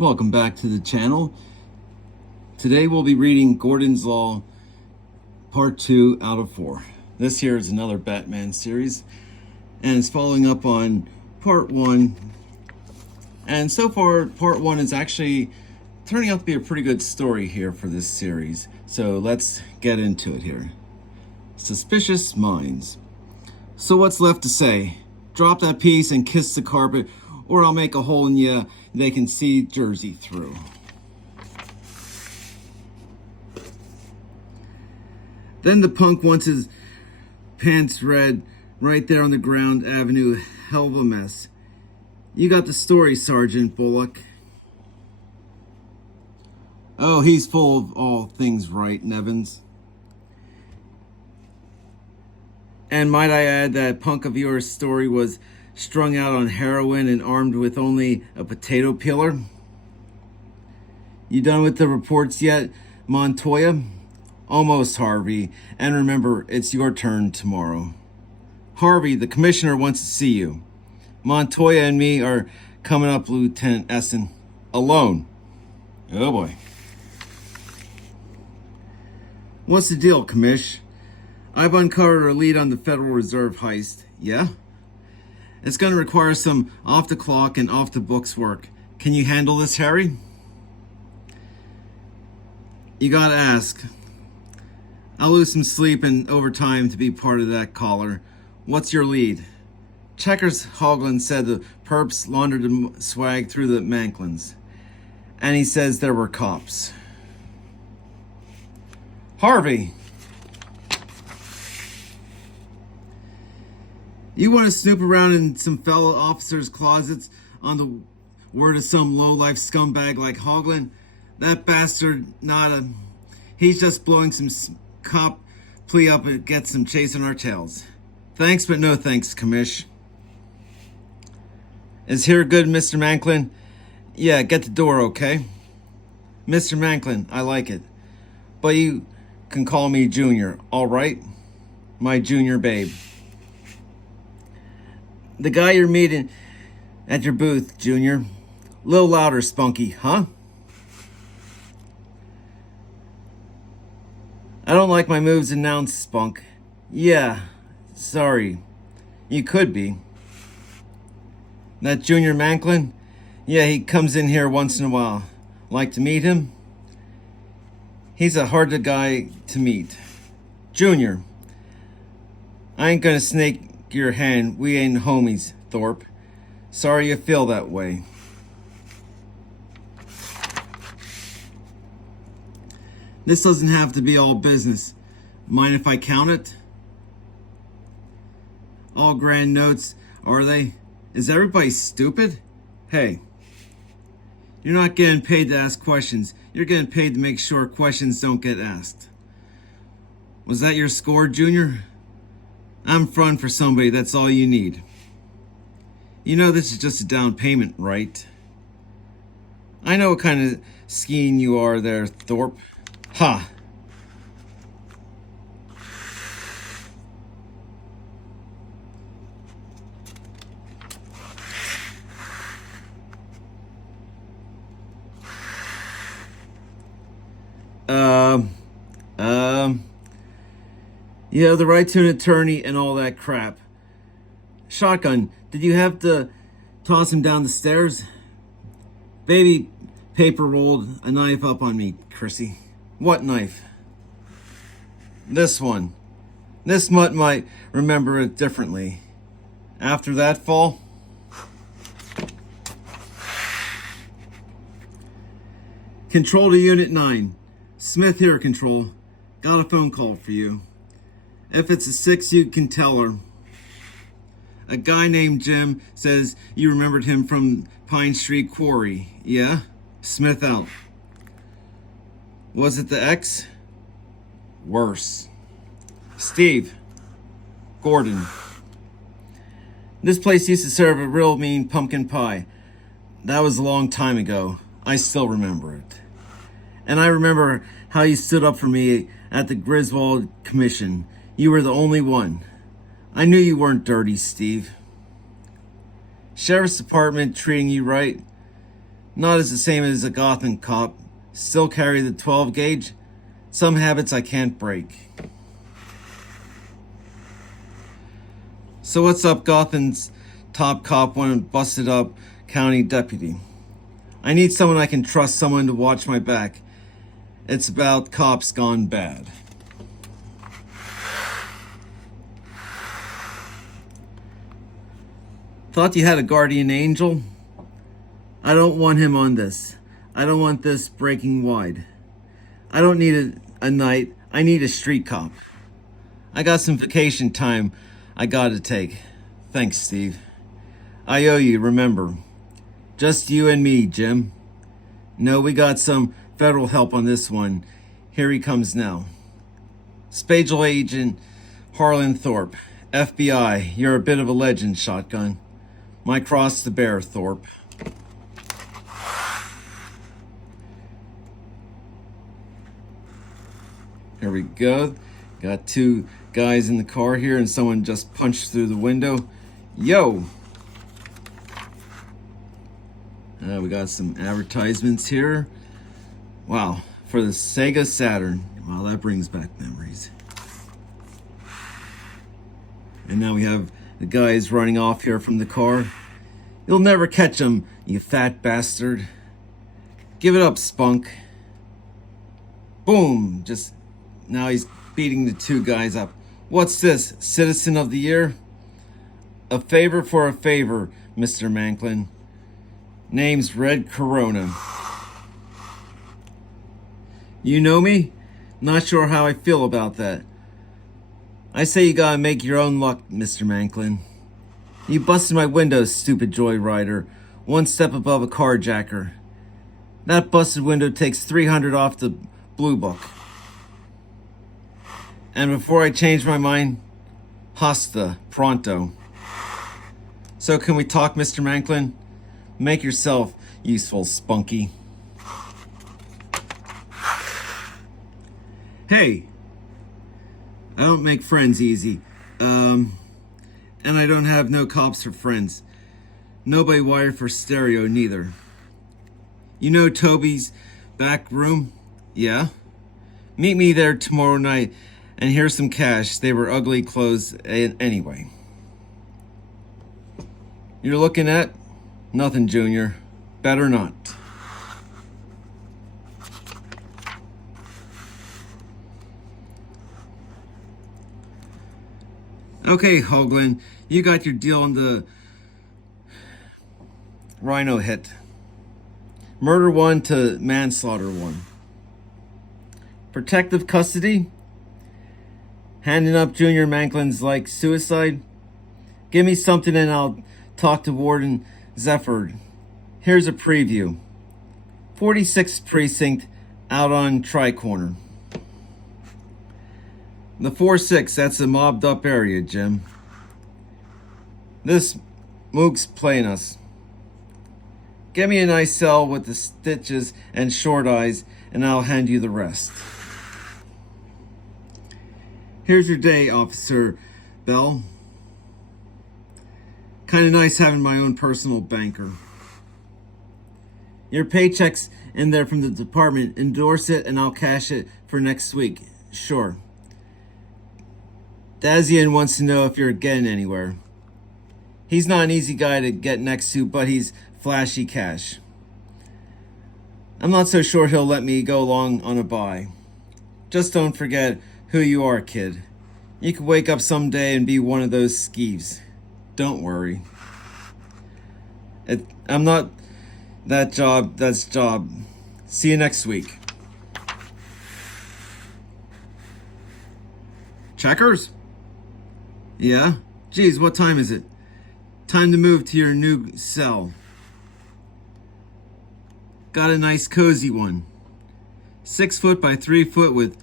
Welcome back to the channel. Today we'll be reading Gordon's Law Part 2 out of 4. This here is another Batman series and it's following up on Part 1. And so far Part 1 is actually turning out to be a pretty good story here for this series. So let's get into it here. Suspicious Minds. So what's left to say? Drop that piece and kiss the carpet, or I'll make a hole in ya they can see Jersey through. Then the punk wants his pants red right there on the ground avenue. Hell of a mess. You got the story, Sergeant Bullock. Oh, he's full of all things right, Nevins. And might I add that punk of yours story was strung out on heroin and armed with only a potato peeler? You done with the reports yet, Montoya? Almost, Harvey. And remember, it's your turn tomorrow. Harvey, the commissioner wants to see you. Montoya and me are coming up, Lieutenant Essen. Alone. Oh boy. What's the deal, Commish? I've uncovered a lead on the Federal Reserve heist. Yeah? It's going to require some off-the-clock and off-the-books work. Can you handle this, Harry? You gotta ask. I'll lose some sleep and overtime to be part of that collar. What's your lead? Checkers Hoagland said the perps laundered the swag through the Manklins. And he says there were cops. Harvey! You want to snoop around in some fellow officers' closets on the word of some low-life scumbag like Hoagland? That bastard, he's just blowing some cop plea up and get some chase on our tails. Thanks, but no thanks, Commish. Is here good, Mr. Manklin? Yeah, get the door, okay? Mr. Manklin, I like it. But you can call me Junior, all right? My junior babe. The guy you're meeting at your booth, Junior. Little louder, Spunky, huh? I don't like my moves announced, Spunk. Yeah, sorry. You could be. That Junior Manklin? Yeah, he comes in here once in a while. Like to meet him? He's a hard guy to meet. Junior, I ain't gonna snake your hand. We ain't homies, Thorpe. Sorry you feel that way. This doesn't have to be all business. Mind if I count it? All grand notes, are they? Is everybody stupid? Hey, you're not getting paid to ask questions. You're getting paid to make sure questions don't get asked. Was that your score, Junior? I'm front for somebody, that's all you need. You know this is just a down payment, right? I know what kind of skiing you are there, Thorpe. Ha! You have the right to an attorney and all that crap. Shotgun, did you have to toss him down the stairs? Baby paper rolled a knife up on me, Chrissy. What knife? This one. This mutt might remember it differently. After that fall? Control to Unit 9. Smith here, Control. Got a phone call for you. If it's a 6, you can tell her. A guy named Jim says you remembered him from Pine Street Quarry. Yeah? Smith out. Was it the X? Worse. Steve. Gordon. This place used to serve a real mean pumpkin pie. That was a long time ago. I still remember it. And I remember how you stood up for me at the Griswold Commission. You were the only one. I knew you weren't dirty, Steve. Sheriff's Department treating you right? Not as the same as a Gotham cop. Still carry the 12 gauge. Some habits I can't break. So what's up, Gotham's top cop, one busted up county deputy? I need someone I can trust, someone to watch my back. It's about cops gone bad. Thought you had a guardian angel? I don't want him on this. I don't want this breaking wide. I don't need a night. I need a street cop. I got some vacation time I gotta take. Thanks, Steve. I owe you, remember. Just you and me, Jim. No, we got some federal help on this one. Here he comes now. Special Agent Harlan Thorpe, FBI. You're a bit of a legend, Shotgun. My cross to bear, Thorpe. Here we go. Got two guys in the car here, and someone just punched through the window. Yo! We got some advertisements here. Wow, for the Sega Saturn. Wow, that brings back memories. And now we have the guys running off here from the car. You'll never catch him, you fat bastard. Give it up, Spunk. Boom! Just now he's beating the two guys up. What's this? Citizen of the Year? A favor for a favor, Mr. Manklin. Name's Red Corona. You know me? Not sure how I feel about that. I say you gotta make your own luck, Mr. Manklin. You busted my windows, stupid joyrider. One step above a carjacker. That busted window takes 300 off the blue book. And before I change my mind, hasta pronto. So can we talk, Mr. Manklin? Make yourself useful, Spunky. Hey, I don't make friends easy. And I don't have no cops for friends. Nobody wired for stereo neither. You know Toby's back room? Yeah? Meet me there tomorrow night, and here's some cash. They were ugly clothes anyway. You're looking at? Nothing, Junior. Better not. Okay, Hoagland, you got your deal on the Rhino hit. Murder 1 to manslaughter 1. Protective custody? Handing up Junior Manklin's like suicide? Give me something and I'll talk to Warden Zephyr. Here's a preview. 46th Precinct out on Tri-Corner. The 4-6, that's a mobbed up area, Jim. This mook's playing us. Get me a nice cell with the stitches and short eyes, and I'll hand you the rest. Here's your day, Officer Bell. Kinda nice having my own personal banker. Your paycheck's in there from the department. Endorse it and I'll cash it for next week. Sure. Dazian wants to know if you're getting anywhere. He's not an easy guy to get next to, but he's flashy cash. I'm not so sure he'll let me go along on a buy. Just don't forget who you are, kid. You could wake up someday and be one of those skeeves. Don't worry. I'm not that job, that's job. See you next week. Checkers? Yeah? Geez, what time is it? Time to move to your new cell. Got a nice cozy one. 6 foot by 3 foot with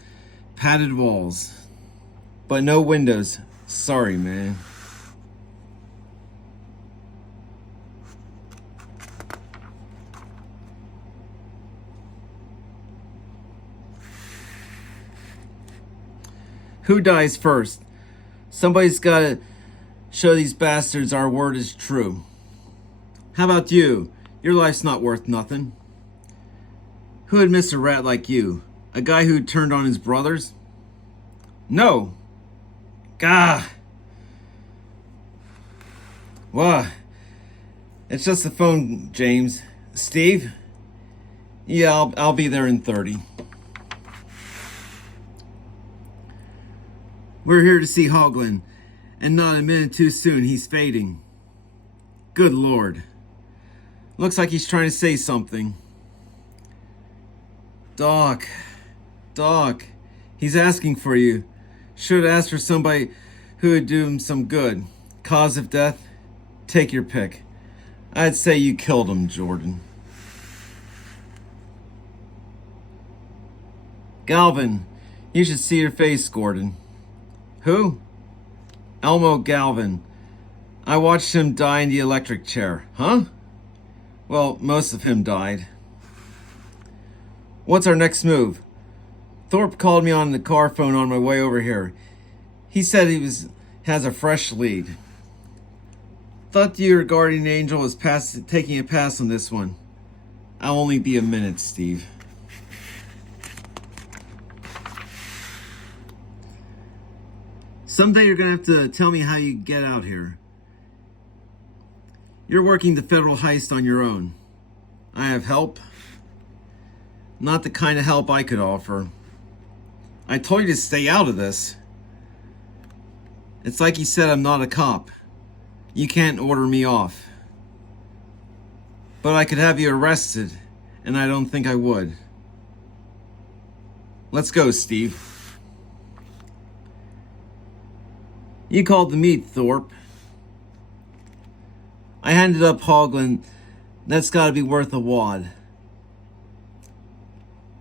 padded walls. But no windows. Sorry, man. Who dies first? Somebody's gotta show these bastards our word is true. How about you? Your life's not worth nothing. Who'd miss a rat like you? A guy who turned on his brothers? No. Gah. What? It's just the phone, James. Steve? Yeah, I'll be there in 30. We're here to see Hoagland, and not a minute too soon he's fading. Good Lord. Looks like he's trying to say something. Doc, he's asking for you. Should have asked for somebody who would do him some good. Cause of death? Take your pick. I'd say you killed him, Jordan. Galvin, you should see your face, Gordon. Who? Elmo Galvin. I watched him die in the electric chair. Huh? Well, most of him died. What's our next move? Thorpe called me on the car phone on my way over here. He said has a fresh lead. Thought your guardian angel was taking a pass on this one. I'll only be a minute, Steve. Someday you're gonna have to tell me how you get out here. You're working the federal heist on your own. I have help. Not the kind of help I could offer. I told you to stay out of this. It's like you said, I'm not a cop. You can't order me off. But I could have you arrested, and I don't think I would. Let's go, Steve. You called the meet, Thorpe. I handed up Hoagland. That's gotta be worth a wad.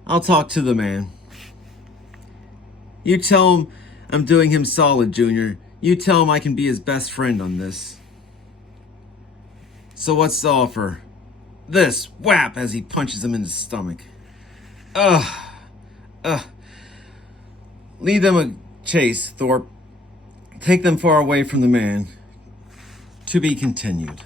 I'll talk to the man. You tell him I'm doing him solid, Junior. You tell him I can be his best friend on this. So what's the offer? This, whap, as he punches him in the stomach. Lead them a chase, Thorpe. Take them far away from the man. To be continued.